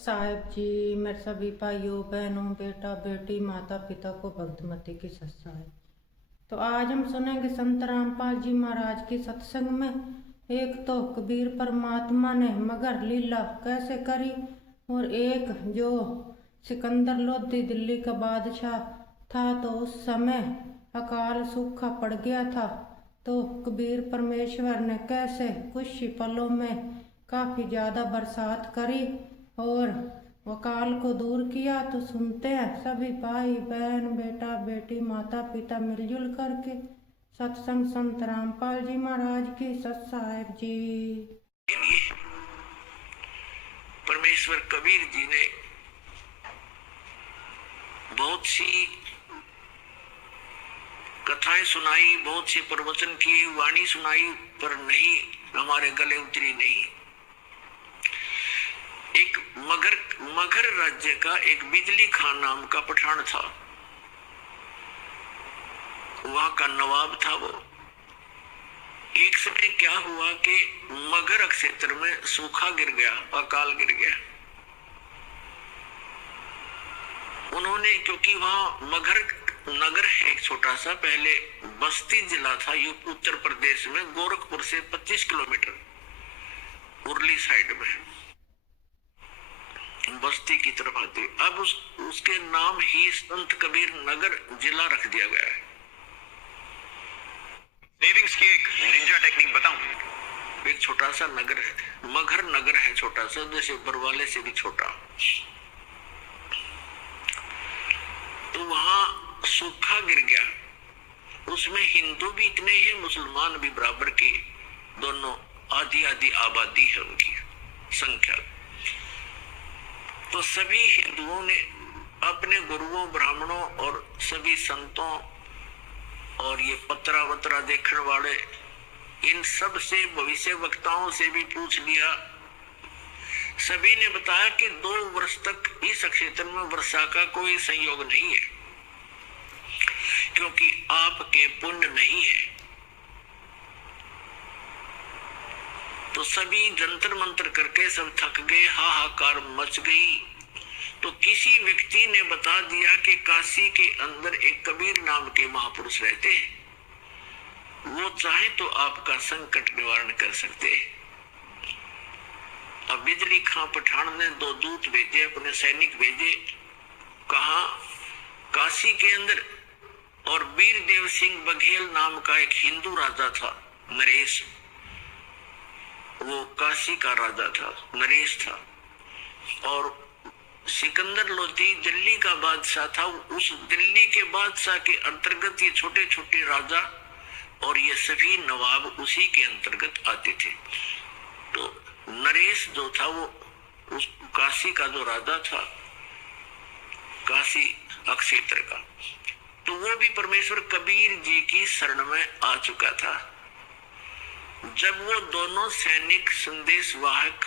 साहिब जी, मेरे सभी भाइयों बहनों बेटा बेटी माता पिता को भक्तमती की सत्साई। तो आज हम सुनेंगे संत रामपाल जी महाराज की सत्संग में। एक तो कबीर परमात्मा ने मगर लीला कैसे करी, और एक जो सिकंदर लोधी दिल्ली का बादशाह था तो उस समय अकाल सूखा पड़ गया था, तो कबीर परमेश्वर ने कैसे कुछ ही पलों में काफ़ी ज़्यादा बरसात करी और अकाल को दूर किया। तो सुनते हैं सभी भाई बहन बेटा बेटी माता पिता मिलजुल करके सत्संग संत रामपाल जी महाराज की सत साहेब जी। परमेश्वर कबीर जी ने बहुत सी कथाएं सुनाई, बहुत से प्रवचन किए, वाणी सुनाई, पर नहीं हमारे गले उतरी नहीं। एक मगर राज्य का एक बिजली खान नाम का पठान था, वहां का नवाब था वो। एक समय क्या हुआ कि मगर क्षेत्र में सूखा गिर गया, अकाल गिर गया। उन्होंने, क्योंकि वहां मगर नगर है एक छोटा सा, पहले बस्ती जिला था उत्तर प्रदेश में, गोरखपुर से 25 किलोमीटर उरली साइड में बस्ती की तरफ आती। अब उसके नाम ही संत कबीर नगर जिला रख दिया गया है। सेविंग्स की एक निंजा टेक्निक बताऊं। एक छोटा सा नगर है, मगर नगर है छोटा सा, जैसे बरवाले से भी छोटा। तो वहां सूखा गिर गया, उसमें हिंदू भी इतने हैं, मुसलमान भी बराबर के, दोनों आधी आधी आबादी है उनकी संख्या। तो सभी हिंदुओं ने अपने गुरुओं ब्राह्मणों और सभी संतों और ये पत्रा वत्रा देखने वाले इन सब से, भविष्य वक्ताओं से भी पूछ लिया। सभी ने बताया कि 2 वर्ष तक इस क्षेत्र में वर्षा का कोई संयोग नहीं है, क्योंकि आपके पुण्य नहीं है। तो सभी जंतर मंत्र करके सब थक गए, हाहाकार मच गई। तो किसी व्यक्ति ने बता दिया कि काशी के अंदर एक कबीर नाम के महापुरुष रहते हैं, वो चाहे तो आपका संकट निवारण कर सकते हैं। अब बिजली खां पठान ने 2 दूत भेजे, अपने सैनिक भेजे, कहा काशी के अंदर, और वीरदेव सिंह बघेल नाम का एक हिंदू राजा था, नरेश, वो काशी का राजा था, नरेश था। और सिकंदर लोधी दिल्ली का बादशाह था, उस दिल्ली के बादशाह के अंतर्गत ये छोटे छोटे राजा और ये सभी नवाब उसी के अंतर्गत आते थे। तो नरेश जो था वो उस काशी का जो राजा था, काशी क्षेत्र का, तो वो भी परमेश्वर कबीर जी की शरण में आ चुका था। जब वो दोनों सैनिक संदेश वाहक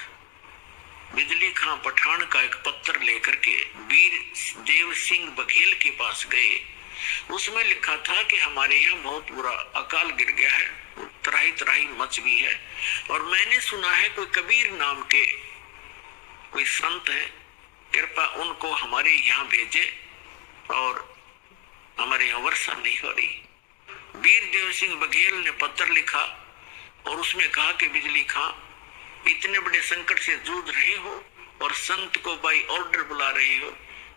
बिजली खां पठान का एक पत्र लेकर के वीर देव सिंह बघेल के पास गए, उसमें लिखा था कि हमारे यहाँ बहुत बुरा अकाल गिर गया है, त्राही त्राही मच गई है, और मैंने सुना है कोई कबीर नाम के कोई संत है, कृपा उनको हमारे यहाँ भेजे, और हमारे यहाँ वर्षा नहीं हो रही। वीर देव सिंह बघेल ने पत्र लिखा और उसमें कहा कि बिजली खां, इतने बड़े संकट से जूझ रहे हो और संत को बाई ऑर्डर बुला रहे हो,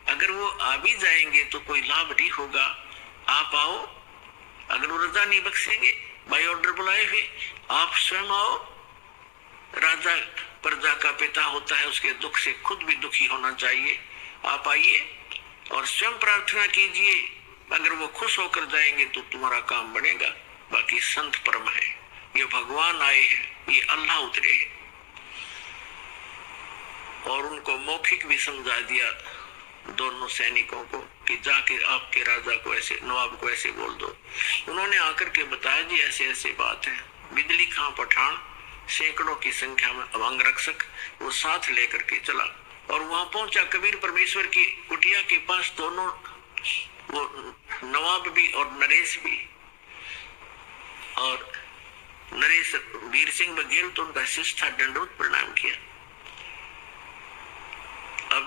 अगर वो आ भी जाएंगे तो कोई लाभ नहीं होगा, आप आओ। अगर वो रजा नहीं बख्शेंगे, बाई ऑर्डर बुलाए हुए, आप स्वयं आओ। राजा प्रजा का पिता होता है, उसके दुख से खुद भी दुखी होना चाहिए। आप आइए और स्वयं प्रार्थना कीजिए, अगर वो खुश होकर जाएंगे तो तुम्हारा काम बनेगा। बाकी संत परम है, ये भगवान आए हैं, ये अल्लाह उतरे हैं। और उनको मौखिक भी समझा दिया दोनों सैनिकों को कि जाके आपके राजा को ऐसे, नवाब को ऐसे बोल दो। उन्होंने आकर के बताया जी ऐसे ऐसे बात है। बिजली खां पठान सैकड़ों की संख्या में अभंग रक्षक वो साथ लेकर के चला और वहां पहुंचा कबीर परमेश्वर की कुटिया के पास। दोनों वो नवाब भी और नरेश भी, और नरेश वीर सिंह बघेल तो उनका शिष्य था, दंडवत प्रणाम किया। अब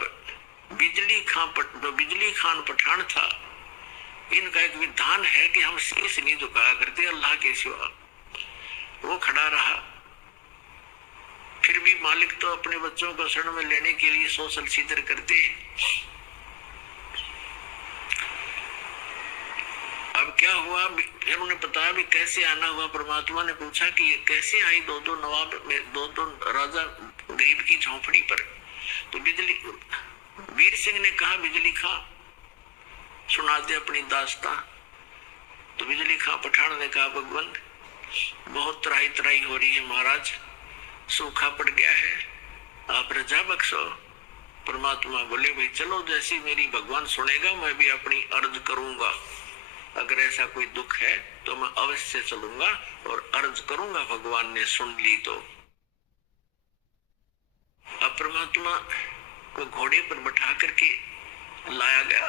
बिजली खान पठान था, इनका एक विधान है कि हम शीश नहीं झुकाया करते अल्लाह के सिवा। वो खड़ा रहा, फिर भी मालिक तो अपने बच्चों को शरण में लेने के लिए सोशल सीधर करते हैं। अब क्या हुआ, फिर उन्हें बताया भी कैसे आना हुआ। परमात्मा ने पूछा कि ये कैसे आई दो नवाब में, दो राजा गरीब की झोंपड़ी पर। तो वीर सिंह ने कहा, बिजली खां सुना दे अपनी दास्तां। तो बिजली खां पठान ने कहा, भगवान बहुत त्राही हो रही है महाराज, सूखा पड़ गया है, आप रजा बख्शो। परमात्मा बोले, भाई चलो, जैसी मेरी भगवान सुनेगा मैं भी अपनी अर्ज करूंगा। अगर ऐसा कोई दुख है तो मैं अवश्य चलूंगा और अर्ज करूंगा, भगवान ने सुन ली तो। अब परमात्मा को घोड़े पर बैठा करके लाया गया।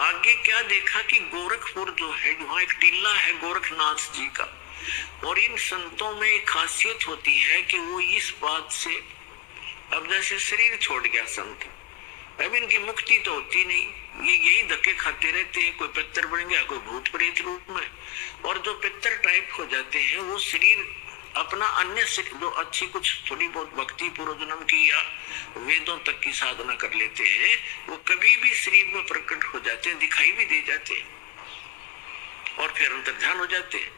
आगे क्या देखा कि गोरखपुर जो है, वहां एक टीला है गोरखनाथ जी का, और इन संतों में एक खासियत होती है कि वो इस बात से, अब जैसे शरीर छोड़ गया संत, अब इनकी मुक्ति तो होती नहीं, ये यही धक्के खाते रहते हैं, कोई पितर बन गया, कोई भूत प्रेत रूप में, और जो पितर टाइप हो जाते हैं वो शरीर अपना अन्य जो अच्छी कुछ थोड़ी बहुत भक्ति पूर्व जन्म की या वेदों तक की साधना कर लेते हैं, वो कभी भी शरीर में प्रकट हो जाते हैं, दिखाई भी दे जाते हैं और फिर अंतर्ध्यान हो जाते हैं।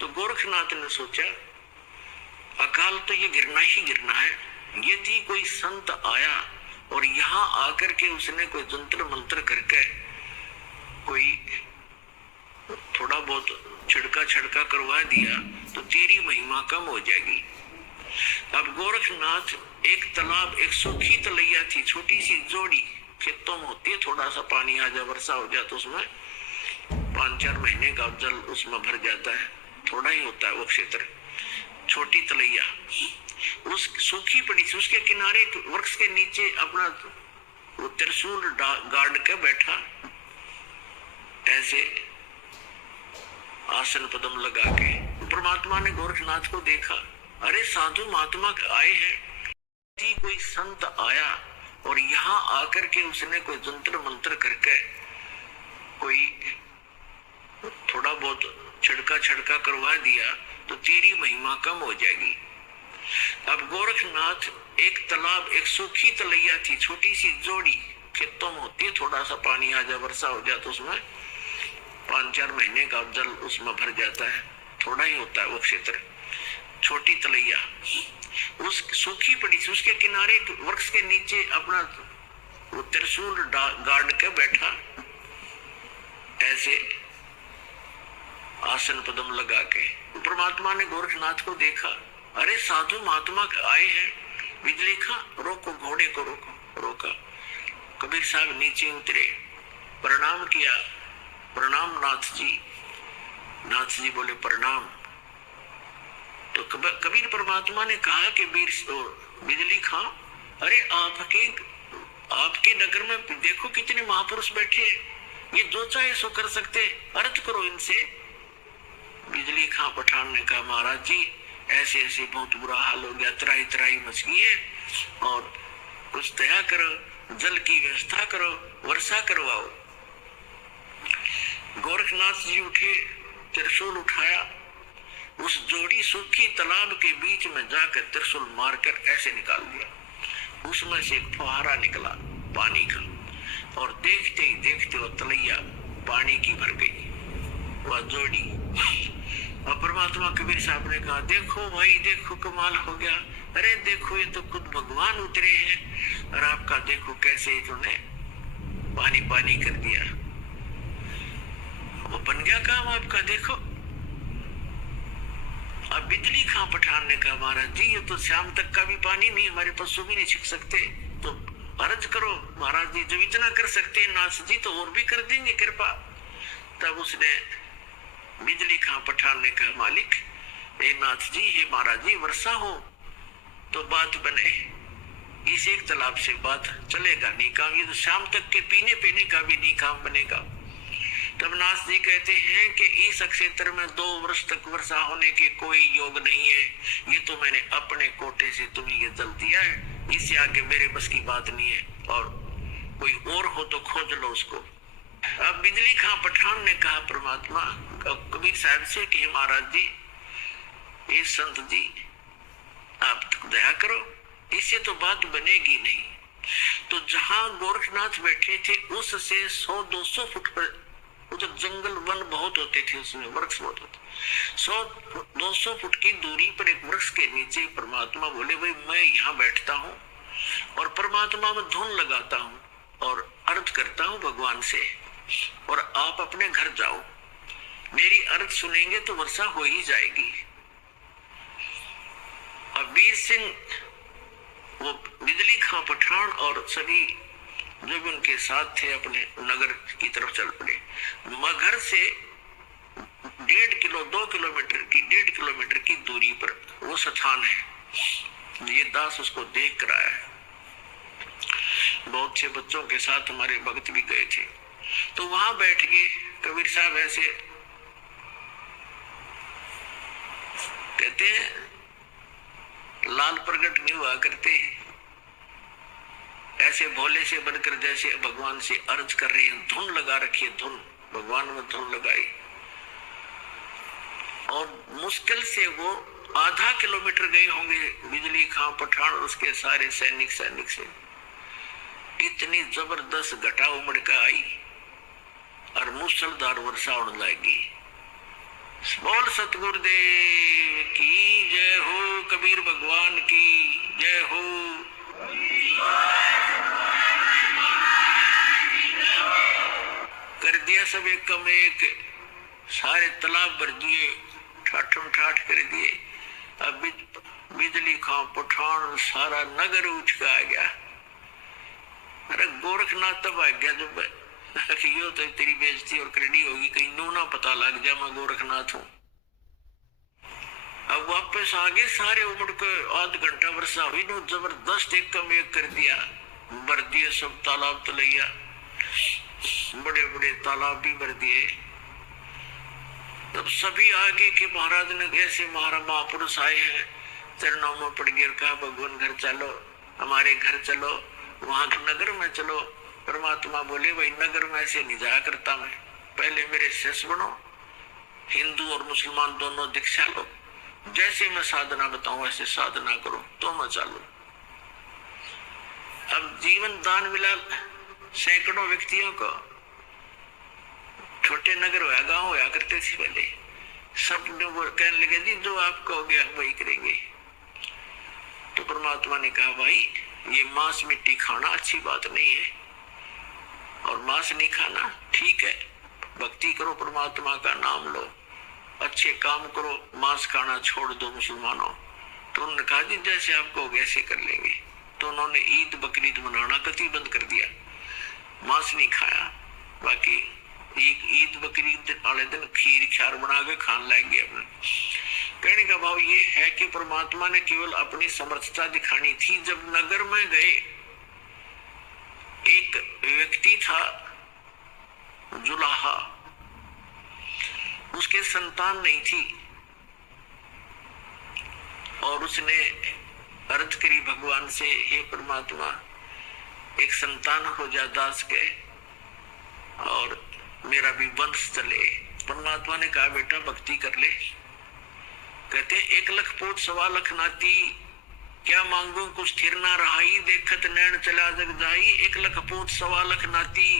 तो गोरखनाथ ने सोचा, अकाल तो ये गिरना ही गिरना है, यदि कोई संत आया और यहाँ आकर के उसने कोई जंत्र मंत्र करके कोई थोड़ा बहुत छिड़का करवा दिया तो तेरी महिमा कम हो जाएगी। अब गोरखनाथ, एक तालाब, एक सूखी तलैया थी, छोटी सी जोड़ी खेतों में होती है, थोड़ा सा पानी आ जाए, वर्षा हो जाए तो उसमें 5-4 महीने का जल उसमें भर जाता है, थोड़ा ही होता है वो क्षेत्र, छोटी तलैया उस सूखी पड़ी थी। उसके किनारे वृक्ष के नीचे अपना वो त्रिशूल गाड़ के बैठा, ऐसे आसन पदम लगा के। परमात्मा ने गोरखनाथ को देखा, अरे साधु महात्मा आए हैं, कोई संत आया और यहाँ आकर के उसने कोई जंत्र मंत्र करके कोई थोड़ा बहुत छिड़का करवा दिया तो तेरी महिमा कम हो जाएगी। अब गोरखनाथ, एक तालाब, एक सूखी तलैया थी, छोटी सी जोड़ी खेतों में होती है, थोड़ा सा पानी आ जाए, वर्षा हो जाए तो उसमें 5-4 महीने का जल उसमें भर जाता है, थोड़ा ही होता है वो क्षेत्र, छोटी तलैया उस सूखी पड़ी थी। उसके किनारे वृक्ष के नीचे अपना वो त्रिशूल गाड़ के बैठा, ऐसे आसन पदम लगा के। परमात्मा ने गोरखनाथ को देखा, अरे साधु महात्मा आए हैं, बिजली खां रोको, घोड़े को रोका। कबीर साहब नीचे उतरे, प्रणाम किया, प्रणाम नाथ जी। नाथ जी बोले प्रणाम। तो कबीर परमात्मा ने कहा कि बिजली खां, अरे आपके नगर में देखो कितने महापुरुष बैठे हैं, ये जो चाहे सो कर सकते, अर्थ करो इनसे। बिजली खां पठान ने कहा, महाराज जी ऐसे ऐसे बहुत बुरा हाल हो गया, त्राही मच गई है, और कुछ दया करो, जल की व्यवस्था करो, वर्षा करवाओ। गोरखनाथ जी उठे, त्रिशूल उठाया, उस जोड़ी सूखी तालाब के बीच में जाकर त्रिशूल मारकर ऐसे निकाल दिया। उसमें से एक फुहारा निकला पानी का, और देखते ही देखते वो तलैया पानी की भर गई, वह जोड़ी। और परमात्मा कबीर साहब ने कहा, देखो भाई देखो, कमाल हो गया, अरे देखो ये तो खुद भगवान उतरे हैं, और आपका देखो कैसे इन्होंने पानी कर दिया, वो बन गया काम आपका, देखो। अब बिजली खां पठान ने कहा, महाराज जी ये तो शाम तक का भी पानी नहीं, हमारे पशु भी नहीं छिक सकते, तो अर्ज करो महाराज जी, जो इतना कर सकते हैं नाथ जी तो और भी कर देंगे कृपा। तब उसने बिजली खां पठान ने कहा, मालिक हे नाथ जी, हे महाराज जी, वर्षा हो तो बात बने, इस एक तालाब से बात चलेगा नहीं काम, ये तो शाम तक के पीने का भी नहीं काम बनेगा। तब नाथ जी कहते हैं कि इस क्षेत्र में 2 वर्ष तक वर्षा होने के कोई योग नहीं है, ये तो मैंने अपने कोटे से तुम्हें ये जल दिया है, इससे आगे मेरे बस की बात नहीं है, और कोई और हो तो खोज लो उसको। अब बिजली खां पठान ने कहा परमात्मा कबीर साहब से कि महाराज जी, ये संत जी आप दया करो, इससे तो बात बनेगी नहीं। तो जहां गोरखनाथ बैठे थे उससे 100-200 फुट पर, उधर जंगल वन बहुत होते थे, उसमें वृक्ष बहुत होते, 100-200 फुट की दूरी पर एक वृक्ष के नीचे परमात्मा बोले, भाई मैं यहाँ बैठता हूँ और परमात्मा में धुन लगाता हूँ और अर्ज करता हूँ भगवान से, और आप अपने घर जाओ, मेरी अर्ज सुनेंगे तो वर्षा हो ही जाएगी। और वीर सिंह वो बिजली खां पठान और सभी जो भी उनके साथ थे अपने नगर की तरफ चल पड़े। मगर से 1.5 किलोमीटर की दूरी पर वो स्थान है। ये दास उसको देख कर आया है। बहुत से बच्चों के साथ हमारे भक्त भी गए थे। तो वहां बैठ के कबीर साहब ऐसे कहते हैं, लाल प्रकट नहीं हुआ करते हैं, ऐसे भोले से बनकर जैसे भगवान से अर्ज कर रहे हैं। धुन लगा रखी है, धुन भगवान में धुन लगाई, और मुश्किल से वो आधा किलोमीटर गए होंगे बिजली खां पठान और उसके सारे सैनिक से। इतनी जबरदस्त घटा उमड़ कर आई और मूसलधार वर्षा होने लगी। बोल सतगुरुदेव की जय हो, कबीर भगवान की जय हो। कर दिया सब एक कम एक, सारे तालाब भर दिए, ठाठम ठाठ कर दिए। अब बिजली खां पठान सारा नगर उठ के आ गया। अरे गोरखनाथ तब आ गया जब यो तो तेरी बेइज्जती और करनी होगी, कहीं नू ना पता लग जाए मैं गोरखनाथ हूं। अब वापस आगे सारे उमड़ के आध घंटा वर्षा हुई, नो जबरदस्त एक कम एक कर दिया, भर दिए सब तालाब तलैया, बड़े बड़े तालाब भी भर दिए। तब सभी आगे के महाराज ने ऐसे महापुरुष आए हैं, चरणों में पड़ गए, कहा भगवान घर चलो, हमारे घर चलो, वहां के नगर में चलो। परमात्मा बोले, भाई नगर में ऐसे नहीं जाया करता मैं, पहले मेरे शिष्य बनो, हिंदू और मुसलमान दोनों दीक्षा लो, जैसे मैं साधना बताऊं वैसे साधना करो तो मैं चालू। अब जीवन दान मिला सैकड़ों व्यक्तियों को। छोटे नगर हुआ, गांव हुआ करते थे पहले, सब कहने लगे जी जो आप कहोगे हम वही करेंगे। तो परमात्मा ने कहा, भाई ये मांस मिट्टी खाना अच्छी बात नहीं है, और मांस नहीं खाना ठीक है, भक्ति करो, परमात्मा का नाम लो, अच्छे काम करो, मांस खाना छोड़ दो मुसलमानों। तो उन्होंने कहा जी जैसे आप कहोगे ऐसे कर लेंगे। तो उन्होंने ईद बकरीद मनाना कतई बंद कर दिया, मांस नहीं खाया। बाकी ईद बकरीद वाले दिन खीर ख्यार बना के खान लग गए अपने। कहने का भाव ये है कि परमात्मा ने केवल अपनी समर्थता दिखानी थी। जब नगर में गए, एक व्यक्ति था जुलाहा, उसके संतान नहीं थी, और उसने अर्ज करी भगवान से, हे परमात्मा एक संतान हो जा दास के, और मेरा भी वंश चले। परमात्मा ने कहा बेटा भक्ति कर ले। कहते 1 लाख पोत 1.25 लाख नाती, क्या मांगू कुछ स्थिर ना रहाई, देखत नैन चला जग जाई। 1 लाख पोत 1.25 लाख नाती,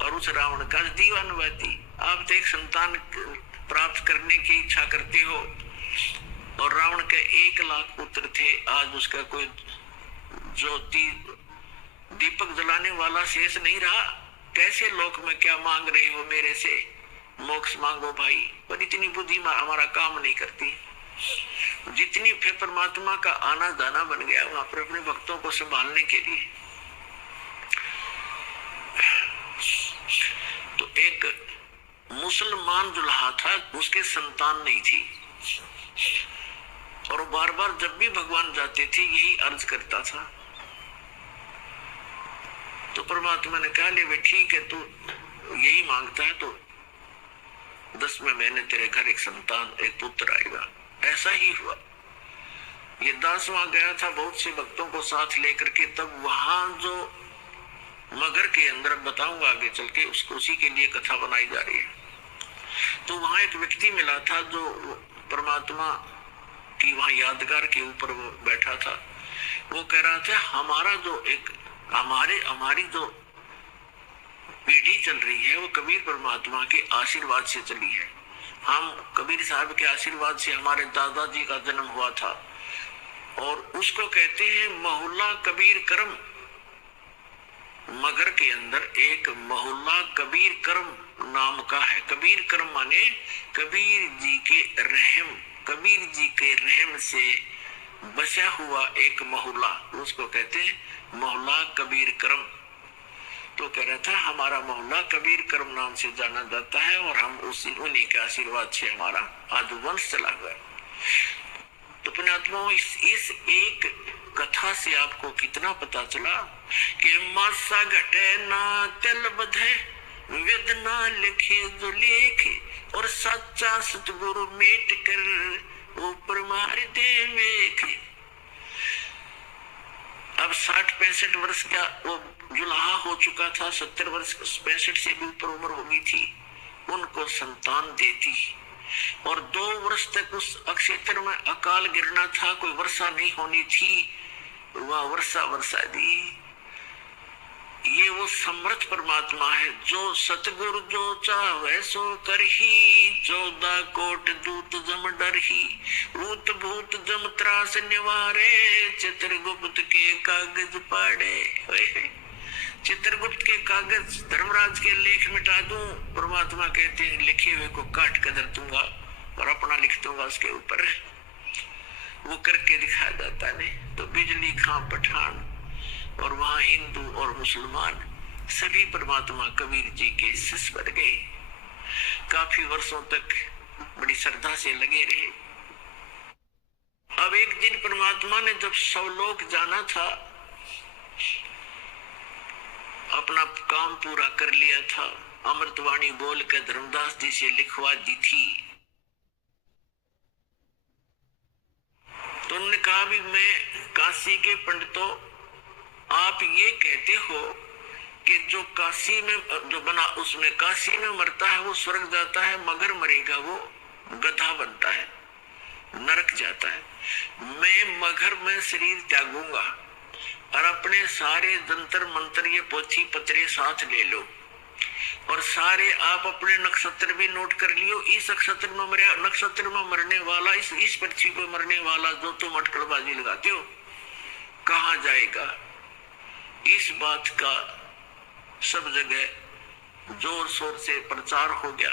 और उस रावण का दीवान बाती। आप तो एक संतान प्राप्त करने की इच्छा करते हो, और रावण के 1 लाख पुत्र थे, आज उसका कोई ज्योति दीपक जलाने वाला शेष नहीं रहा। कैसे लोक में क्या मांग रहे हो मेरे से, मोक्ष मांगो भाई। पर इतनी बुद्धि हमारा काम नहीं करती। जितनी फिर परमात्मा का आना जाना बन गया वहां पर अपने भक्तों को संभालने के लिए। तो एक मुसलमान दुल्हा था, उसके संतान नहीं थी, और बार बार जब भी भगवान जाते थे यही अर्ज करता था। तो परमात्मा ने कहा, ले वे ठीक है, तू यही मांगता है तो 10वें महीने तेरे घर एक संतान, एक पुत्र आएगा। ऐसा ही हुआ। ये दास वहां गया था बहुत से भक्तों को साथ लेकर के, तब वहां जो मगर के अंदर, बताऊंगा आगे चल के, उसको उसी के लिए कथा बनाई जा रही है। तो वहां एक व्यक्ति मिला था जो परमात्मा की वहां यादगार के ऊपर वो बैठा था। वो कह रहा था हमारा जो एक हमारी जो पीढ़ी चल रही है वो कबीर परमात्मा के आशीर्वाद से चली है। हम कबीर साहब के आशीर्वाद से हमारे दादाजी का जन्म हुआ था, और उसको कहते हैं मोहल्ला कबीर करम। मगर के अंदर एक मोहल्ला कबीर करम नाम का है। कबीर करम माने कबीर जी के रहम, कबीर जी के रहम से बसा हुआ एक मोहल्ला, उसको कहते हैं मोहल्ला कबीर करम। तो कह रहा था हमारा मोहल्ला कबीर करम नाम से जाना जाता है, और हम उन्हीं के आशीर्वाद से हमारा आज वंश चला गया। तो पुण्यात्माओं, इस एक कथा से आपको कितना पता चला कि मासा घटे ना तिल बधे, वेद ना लिखे जो लेख, और सच्चा सतगुरु मेट कर ऊपर मार दे मेख। अब 60-65 वर्ष का वो जुलाहा हो चुका था, 70 वर्ष 65 से भी ऊपर उम्र हो गई थी। उनको संतान देती, और 2 वर्ष तक उस अक्षेत्र में अकाल गिरना था, कोई वर्षा नहीं होनी थी। वह वर्षा दी। ये वो समर्थ परमात्मा है जो सतगुरु जो चाहे सो करही, 14 कोट दूत जम डरही, भूत भूत जम त्रास निवारे, चित्रगुप्त के कागज पाड़े। चित्रगुप्त के कागज, धर्मराज के लेख मिटा दूं, परमात्मा कहते हैं लिखे हुए को काट कर धर दूंगा और अपना लिख दूंगा उसके ऊपर। वो करके दिखाया जाता है। तो बिजली खां पठान और वहां हिंदू और मुसलमान सभी परमात्मा कबीर जी के शिष्य बन गए। काफी वर्षों तक बड़ी श्रद्धा से लगे रहे। अब एक दिन परमात्मा ने जब सब लोग जाना था, अपना काम पूरा कर लिया था, अमृतवाणी बोल कर धर्मदास जी से लिखवा दी थी, तो उन्होंने कहा भी मैं काशी के पंडितों, आप ये कहते हो कि जो काशी में जो बना उसमें काशी में मरता है वो स्वर्ग जाता है, मगर मरेगा वो गधा बनता है, नरक जाता है। मैं मगर में शरीर त्यागूंगा और अपने सारे जंतर मंत्र ये पोथी पत्रे साथ ले लो, और सारे आप अपने नक्षत्र भी नोट कर लियो। इस नक्षत्र में मरने वाला, इस पृथ्वी पे मरने वाला जो तुम अटकलबाजी लगाते हो कहाँ जाएगा। इस बात का सब जगह जोर शोर से प्रचार हो गया,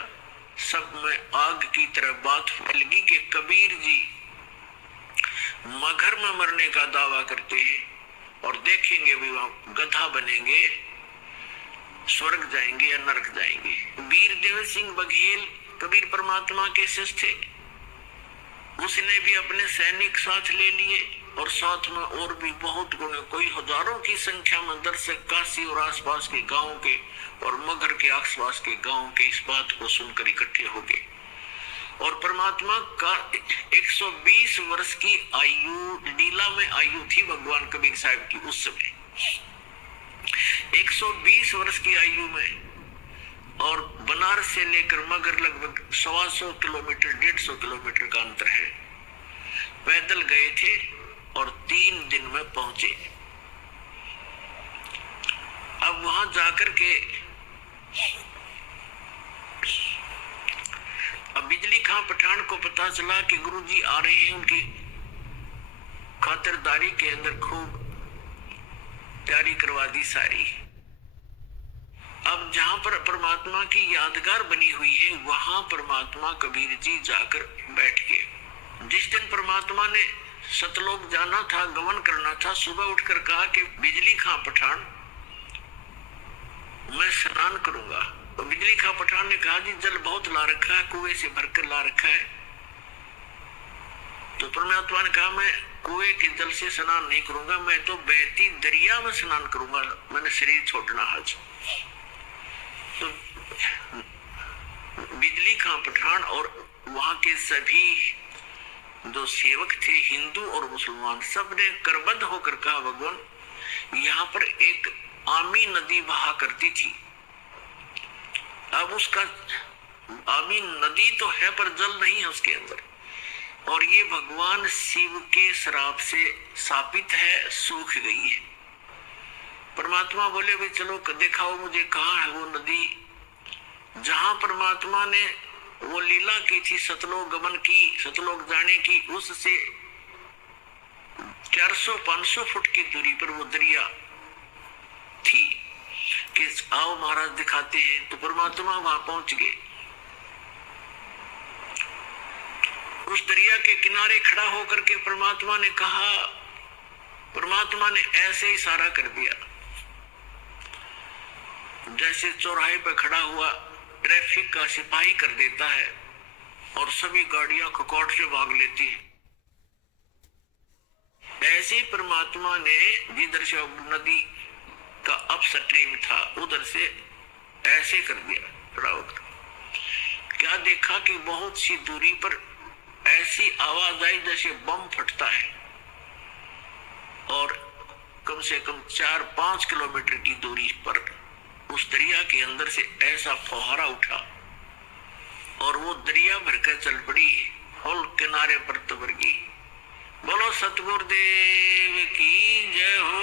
सब में आग की तरह बात फैल गई कि कबीर जी मगर में मरने का दावा करते हैं, और देखेंगे भी वहां गधा बनेंगे, स्वर्ग जाएंगे या नरक जाएंगे। वीर देव सिंह बघेल कबीर परमात्मा के शिष्य थे, उसने भी अपने सैनिक साथ ले लिए, और साथ में और भी बहुत गुणे, कोई हजारों की संख्या में दर्शक काशी और आसपास के गांव के और मगर के आसपास के गांव के इस बात को सुनकर इकट्ठे हो गए। और परमात्मा का 120 वर्ष की आयु, लीला में आयु थी भगवान कबीर साहब की उस समय, 120 वर्ष की आयु में। और बनारस से लेकर मगर लगभग 125 किलोमीटर 150 किलोमीटर का अंतर है। पैदल गए थे और 3 दिन में पहुंचे। अब वहां जाकर के अब बिजली खां पठान को पता चला कि गुरुजी आ रहे हैं, उनकी खातिरदारी के अंदर खूब तैयारी करवा दी सारी। अब जहां पर परमात्मा की यादगार बनी हुई है वहां परमात्मा कबीर जी जाकर बैठ गए। जिस दिन परमात्मा ने सतलोक जाना था, गमन करना था, सुबह उठकर कहा कि बिजली खां पठान मैं स्नान करूंगा। तो बिजली खां पठान ने कहा जी जल बहुत ला रखा है, कुएं से भरकर ला रखा है। तो परमात्मा ने कहा मैं कुएं के जल से स्नान नहीं करूंगा, मैं तो बहती दरिया में स्नान करूंगा, मैंने शरीर छोड़ना आज। तो बिजली खां पठान और वहां के सभी जो सेवक थे हिंदू और मुसलमान, सबने करबद्ध होकर कहा भगवान यहाँ पर एक आमी नदी बहा करती थी, अब उसका आमी नदी तो है पर जल नहीं है उसके अंदर, और ये भगवान शिव के श्राप से शापित है, सूख गई है। परमात्मा बोले भाई चलो दिखाओ मुझे कहाँ है वो नदी। जहां परमात्मा ने वो लीला की थी, सतलोक गमन की, सतलोक जाने की, उससे 400-500 फुट की दूरी पर वो दरिया थी कि आओ महाराज दिखाते हैं। तो परमात्मा वहां पहुंच गए। उस दरिया के किनारे खड़ा होकर के परमात्मा ने कहा, परमात्मा ने ऐसे इशारा कर दिया जैसे चौराहे पर खड़ा हुआ ट्रैफिक का सिपाही कर देता है और सभी गाड़ियां ककौट से भाग लेती है। ऐसे परमात्मा ने जिधर से नदी का अपस्ट्रीम था उधर से ऐसे कर दिया खड़ा होकर। क्या देखा कि बहुत सी दूरी पर ऐसी आवाज आई जैसे बम फटता है, और कम से कम 4-5 किलोमीटर की दूरी पर उस दरिया के अंदर से ऐसा फुहारा उठा और वो दरिया भरकर चल पड़ी और किनारे पर तबर गई। बोलो सतगुरुदेव की जय हो।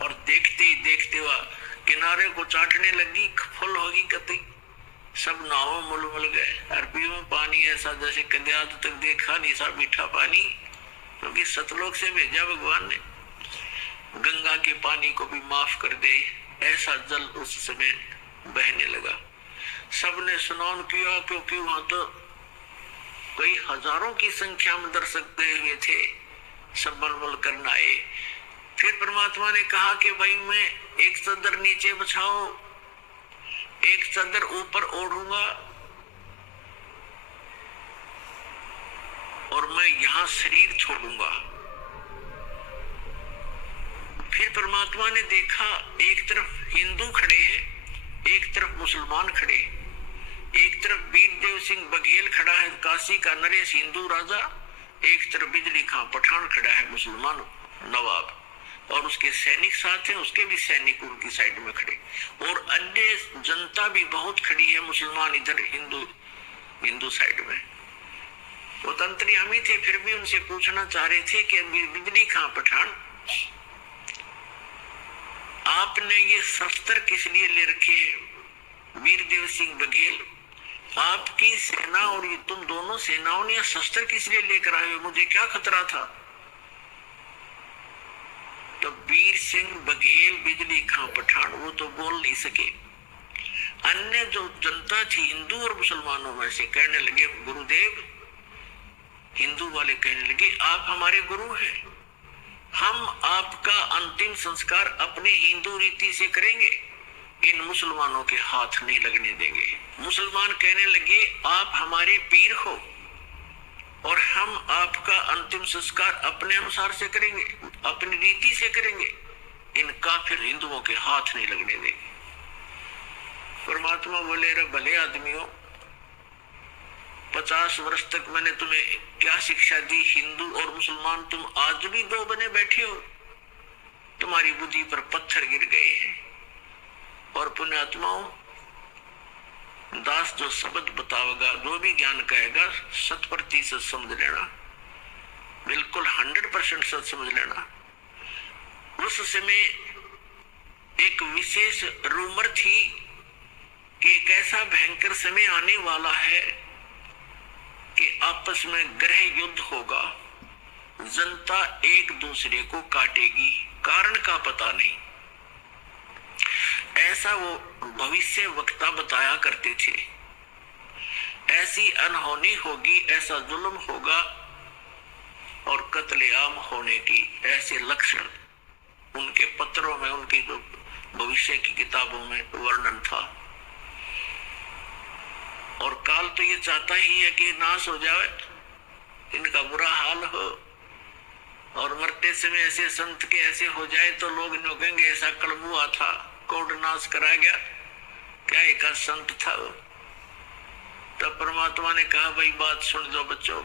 और देखते ही देखते हुआ किनारे को चाटने लगी, फुल होगी कतई, सब नावों मुलमुल गए। अरबी में पानी ऐसा जैसे कभी आज तक देखा नहीं सा मीठा पानी, क्योंकि सतलोक से भेजा भगवान ने। गंगा के पानी को भी माफ कर दे, ऐसा जल उस समय बहने लगा। सबने स्नान किया, क्योंकि वहां तो कई हजारों की संख्या में दर्शक गए हुए थे, सब मलमल करना आए। फिर परमात्मा ने कहा कि भाई मैं एक चादर नीचे बिछाओ, एक चादर ऊपर ओढ़ूंगा, और मैं यहां शरीर छोड़ूंगा। फिर परमात्मा ने देखा एक तरफ हिंदू खड़े हैं, एक तरफ मुसलमान खड़े, एक तरफ वीरदेव सिंह बघेल खड़ा है काशी का नरेश हिंदू राजा, एक तरफ बिजली खां पठान खड़ा है मुसलमान नवाब, और उसके सैनिक साथ हैं, उसके भी सैनिक उनकी साइड में खड़े, और अन्य जनता भी बहुत खड़ी है, मुसलमान इधर हिंदू साइड में। वो तंत्रियामी थे, फिर भी उनसे पूछना चाह रहे थे कि बिजली खां पठान, आपने ये शस्त्र किस लिए ले रखे हैं? वीरदेव सिंह बघेल, आपकी सेना और ये तुम दोनों सेनाओं ने शस्त्र किस लिए लेकर आए हो? मुझे क्या खतरा था? तो वीर सिंह बघेल बिजली खां पठान वो तो बोल नहीं सके। अन्य जो जनता थी हिंदू और मुसलमानों में से कहने लगे, गुरुदेव, हिंदू वाले कहने लगे आप हमारे गुरु हैं, हम आपका अंतिम संस्कार अपने हिंदू रीति से करेंगे, इन मुसलमानों के हाथ नहीं लगने देंगे। मुसलमान कहने लगे आप हमारे पीर हो और हम आपका अंतिम संस्कार अपने अनुसार से करेंगे, अपनी रीति से करेंगे, इन काफिर हिंदुओं के हाथ नहीं लगने देंगे। परमात्मा बोले, रे भले आदमियों, 50 वर्ष तक मैंने तुम्हें क्या शिक्षा दी? हिंदू और मुसलमान तुम आज भी दो बने बैठे हो, तुम्हारी बुद्धि पर पत्थर गिर गए हैं। और पुण्यात्माओं, दास जो शब्द बतावेगा, जो भी ज्ञान कहेगा, 100% समझ लेना, बिल्कुल 100% सच समझ लेना। उस समय एक विशेष रूमर थी कि एक ऐसा भयंकर समय आने वाला है कि आपस में ग्रह युद्ध होगा, जनता एक दूसरे को काटेगी, कारण का पता नहीं। ऐसा वो भविष्य वक्ता बताया करते थे। ऐसी अनहोनी होगी, ऐसा जुल्म होगा और कत्लेआम होने की ऐसे लक्षण उनके पत्रों में, उनकी जो भविष्य की किताबों में वर्णन था। और काल तो ये चाहता ही है कि नाश हो जाए, इनका बुरा हाल हो, और मरते समय ऐसे संत के ऐसे हो जाए तो लोग कहेंगे ऐसा कलम हुआ था, कोड नाश करा गया, क्या एक संत था वो। तब परमात्मा ने कहा, भाई बात सुन लो बच्चों,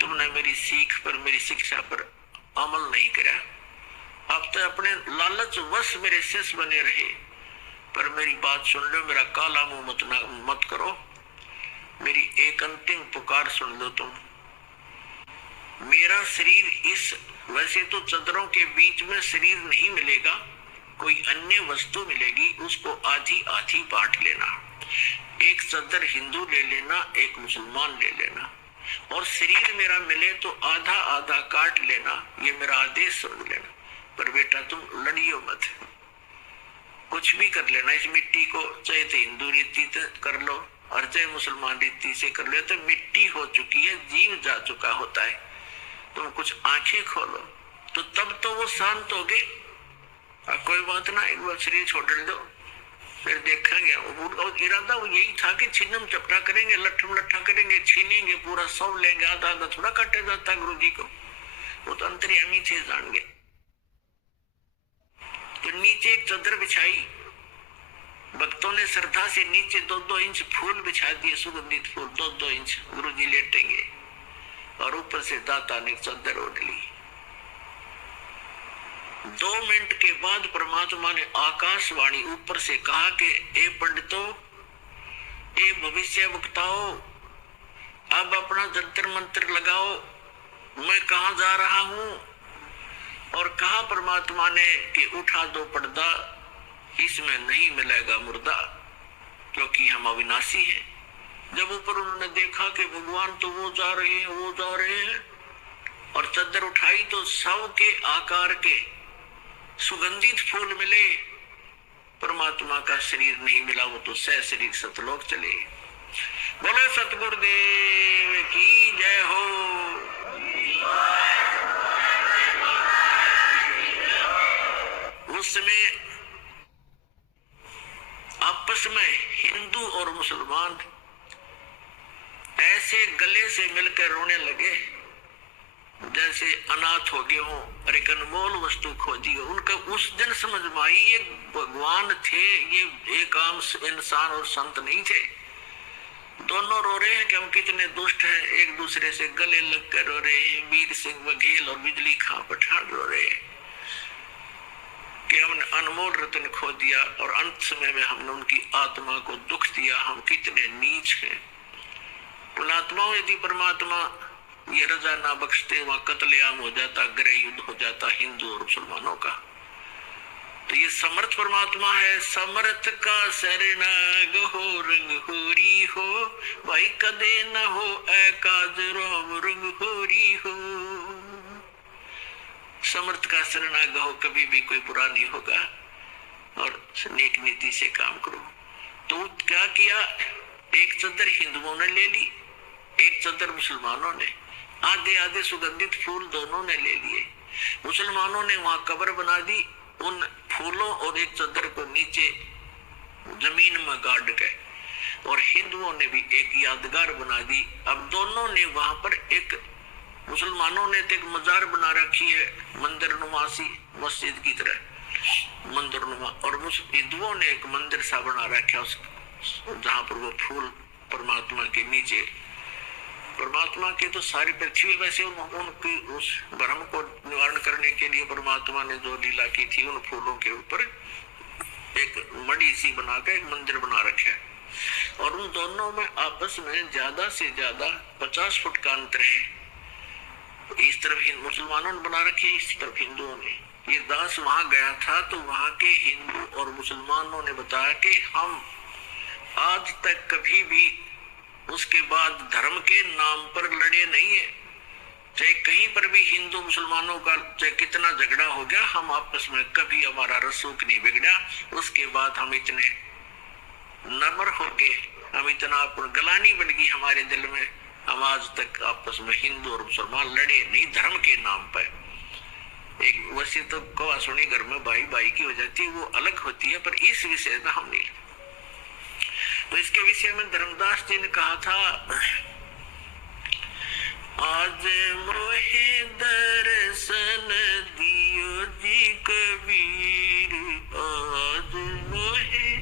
तुमने मेरी सीख पर, मेरी शिक्षा पर अमल नहीं करा। अब तो अपने लालच वश मेरे शिष्य बने रहे, पर मेरी बात सुन लो, मेरा काला मुंह मत करो, मेरी एक अंतिम पुकार सुन लो तुम। मेरा शरीर इस, वैसे तो चदरों के बीच में शरीर नहीं मिलेगा, कोई अन्य वस्तु मिलेगी, उसको आधी आधी बांट लेना। एक चदर हिंदू ले लेना, एक मुसलमान ले लेना, और शरीर मेरा मिले तो आधा आधा काट लेना, ये मेरा आदेश सुन लेना। पर बेटा तुम लड़ियो मत, कुछ भी कर लेना इस मिट्टी को, चाहे तो हिंदू रीति से कर लो और चाहे मुसलमान रीति से कर लो, तो मिट्टी हो चुकी है, जीव जा चुका होता है। तुम कुछ आंखें खोलो तो तब तो वो शांत हो गए। कोई बात ना, एक बार शरीर छोड़ दो, फिर देखेंगे। और इरादा वो यही था कि छिन्नम चपटा करेंगे, लट्ठम लट्ठा करेंगे, छीनेंगे, पूरा सब लेंगे, आधा आधा थोड़ा काटा जाता गुरु जी को, वो तो अंतर्यामी थे, जान गए। तो नीचे एक चादर बिछाई, भक्तों ने श्रद्धा से नीचे 2-2 इंच फूल बिछा दिए, सुगंधित फूल 2-2 इंच, गुरु जी लेटेंगे, और ऊपर से दाता ने चादर ओढ़ ली। 2 मिनट के बाद परमात्मा ने आकाशवाणी ऊपर से कहा कि ए पंडितों, ए भविष्य वक्ताओ, अब अपना जंतर मंत्र लगाओ, मैं कहां जा रहा हूं। और कहा परमात्मा ने कि उठा दो पर्दा, इसमें नहीं मिलेगा मुर्दा, क्योंकि हम अविनाशी हैं। जब ऊपर उन्होंने देखा कि भगवान तो वो जा रहे हैं, वो जा रहे हैं, और चादर उठाई तो सौ के आकार के सुगंधित फूल मिले, परमात्मा का शरीर नहीं मिला, वो तो सह शरीर सतलोक चले। बोले सतगुरुदेव की जय हो। उस समय आपस में हिंदू और मुसलमान ऐसे गले से मिलकर रोने लगे जैसे अनाथ हो गए हो और एक अनमोल वस्तु खोजी हो। उनका उस दिन समझ में आई ये भगवान थे, ये एक आम इंसान और संत नहीं थे। दोनों रो रहे हैं कि हम कितने दुष्ट हैं, एक दूसरे से गले लगकर रो रहे हैं। वीर सिंह बघेल और बिजली खां पठान रो रहे हैं कि हमने अनमोल रतन खो दिया और अंत समय में हमने उनकी आत्मा को दुख दिया, हम कितने नीच हैं। पुणात्माओं, यदि परमात्मा ये रजा ना बख्शते, वहां कत्लेआम हो जाता, गृह युद्ध हो जाता हिंदू और मुसलमानों का। तो ये समर्थ परमात्मा है। समर्थ का शरणाग हो, रंग होरी हो, भाई कदे न हो एकाज रोम रंग होरी हो। समर्थ का शरणाग हो, कभी भी कोई बुरा नहीं होगा, और नेक नीति से काम करो। तो क्या किया, एक चादर हिंदुओं ने ले ली, एक चादर मुसलमानों ने, आधे आधे सुगंधित फूल दोनों ने ले लिए। मुसलमानों ने वहां कब्र बना दी, उन फूलों और एक चादर को नीचे जमीन में गाड़ के, और हिंदुओं ने भी एक यादगार बना दी। अब दोनों ने वहां पर एक, मुसलमानों ने तो एक मजार बना रखी है मंदिर नुमासी, मस्जिद की तरह मंदिर नुमा, और हिंदुओं ने एक मंदिर सा बना रखा जहां पर वो फूल परमात्मा के नीचे, परमात्मा के तो सारी पृथ्वी, वैसे उनकी उस भ्रम को निवारण करने के लिए परमात्मा ने जो लीला की थी, उन फूलों के ऊपर एक मड़ी सी बनाकर एक मंदिर बना रखा है। और उन दोनों में आपस में ज्यादा से ज्यादा 50 फुट का अंतर है। इस तरफ मुसलमानों ने बना रखी, इस तरफ हिंदुओं ने। ये दास वहां गया था तो वहां के हिंदू और मुसलमानों ने बताया कि हम आज तक कभी भी उसके बाद धर्म के नाम पर लड़े नहीं है। चाहे कहीं पर भी हिंदू मुसलमानों का चाहे कितना झगड़ा हो गया, हम आपस में कभी हमारा रसूख नहीं बिगड़ा। उसके बाद हम इतने नम्र हो गए, हम इतना गलानी बन गई हमारे दिल में, हम आज तक आपस में हिंदू और मुसलमान लड़े नहीं धर्म के नाम पर। एक वैसे तो कवा सुनी घर में भाई भाई की हो जाती है, वो अलग होती है, पर इस विषय में हम नहीं। तो इसके विषय में धर्मदास जी ने कहा था, आज मोहे दर्शन दियो जी कबीर, आज मोहे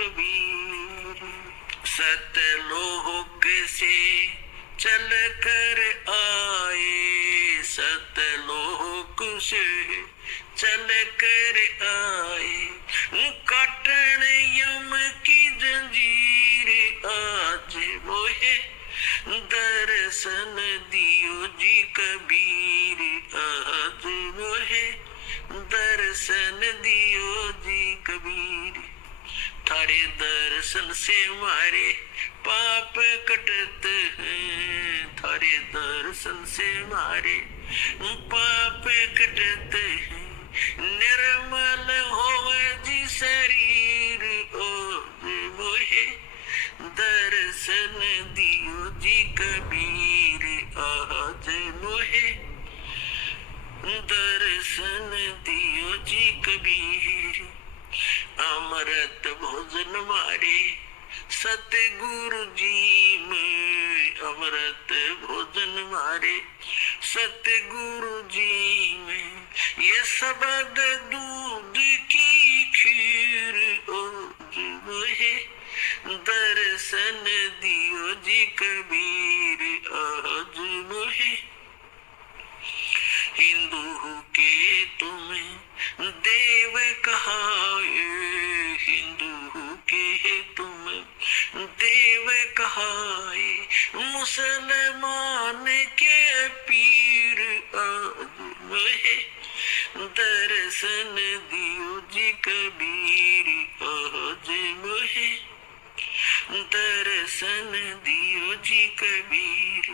कबीर। सतलोक से चल कर आए, सतलोक से चल कर आए, काटन यम की जंजीर आज मोहे दर्शन दियो जी कबीर, आज मोहे दर्शन दियो जी कबीर। थारे दर्शन से मारे पाप कटत हैं, थारे दर्शन से मारे पाप कटत हैं, निर्मल हो जी शरीर ओज मोहे दर्शन दियो जी कबीर, आज मोहे दर्शन दियो जी कबीर। अमृत भोजन मारे सतगुरु जी में, अमृत भोजन मारे सतगुरु जी में, ये शब्द दूध की खीर ओज मोहे दर्शन दियो जी कबीर, आज मोहे हिंदू के तुम्हें देव कहाए, हिंदू के तुम देव कहाए, मुसलमान के पीर आज मोहे दर्शन दियो जी कबीर, आज मोहे दर्शन दियो जी कबीर।